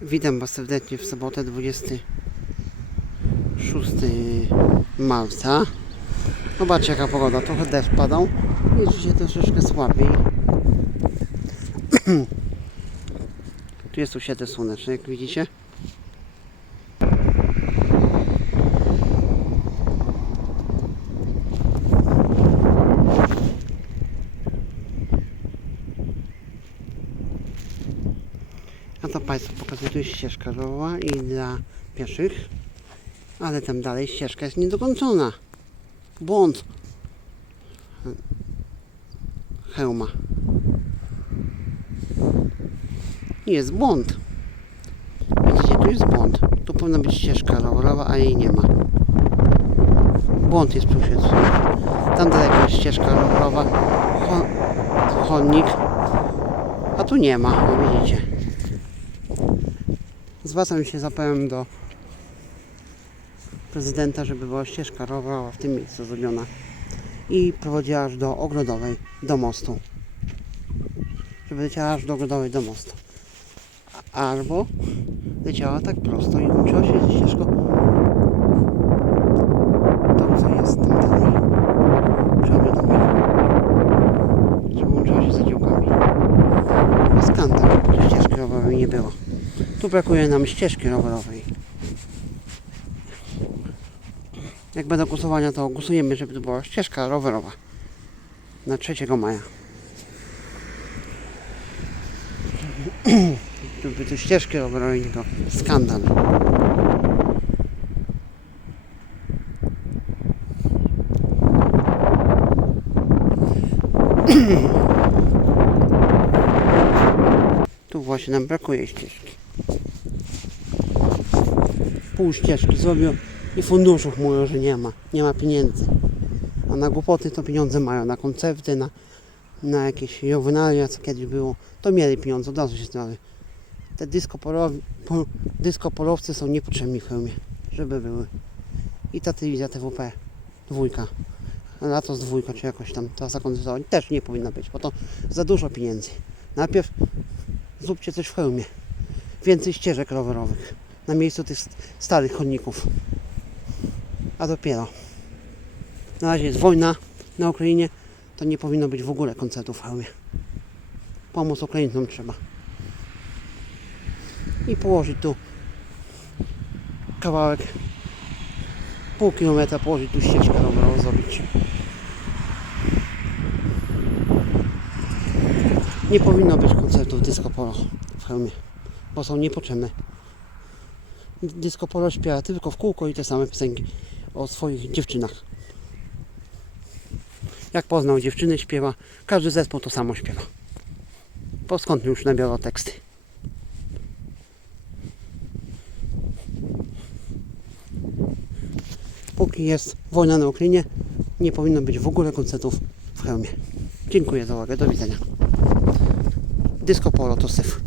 Witam Was serdecznie w sobotę 26 marca. Zobaczcie jaka pogoda, trochę deszcz padał. Jest dzisiaj troszeczkę słabiej. tu jest usiedle słoneczne, jak widzicie. A to Państwu pokazuję, tu jest ścieżka rowerowa i dla pieszych. Ale tam dalej ścieżka jest niedokończona. Błąd. Hełma. Jest błąd. Widzicie, tu jest błąd. Tu powinna być ścieżka rowerowa, a jej nie ma. Błąd jest przy. Tam daleko jest ścieżka rowerowa. Cho chodnik. A tu nie ma, no widzicie. Zwracam się z do prezydenta, żeby była ścieżka rowerowa w tym miejscu zrobiona i prowadziła aż do ogrodowej, do mostu. Żeby leciała aż do ogrodowej, do mostu. Albo leciała tak prosto i łączyła się ścieżką tą, co jest tam dalej. Żeby się z działkami. Skandal, tu ścieżki rowerowej nie było. Tu brakuje nam ścieżki rowerowej. Jak będą głosowania, to głosujemy, żeby to była ścieżka rowerowa na 3 maja. Żeby tu ścieżki rowerowej było. Skandal. Tu właśnie nam brakuje ścieżki. Pół ścieżki zrobił i funduszów mówią, że nie ma. Nie ma pieniędzy. A na głupoty to pieniądze mają. Na koncerty, na, na jakieś juwenalia, co kiedyś było. To mieli pieniądze, od razu się znali. Te disco, są niepotrzebni w filmie. Żeby były. I ta telewizja TWP. Dwójka. Latos dwójka, czy jakoś tam. Trasa koncertowa też nie powinna być, bo to za dużo pieniędzy. Najpierw zróbcie coś w hełmie. Więcej ścieżek rowerowych na miejscu tych st- starych chodników. A dopiero. Na razie jest wojna na Ukrainie, to nie powinno być w ogóle koncertów w hełmie. Pomóc Ukraińcom trzeba. I położyć tu kawałek, pół kilometra położyć tu ścieżkę rowerową zrobić. Nie powinno być koncertów disco polo w hełmie, bo są niepotrzebne. Disco polo śpiewa tylko w kółko i te same piosenki o swoich dziewczynach. Jak poznał dziewczynę śpiewa, każdy zespół to samo śpiewa. Bo skąd już nabiorą teksty? Póki jest wojna na Ukrainie, nie powinno być w ogóle koncertów w hełmie. Dziękuję za uwagę, do widzenia. Disco polo to syf.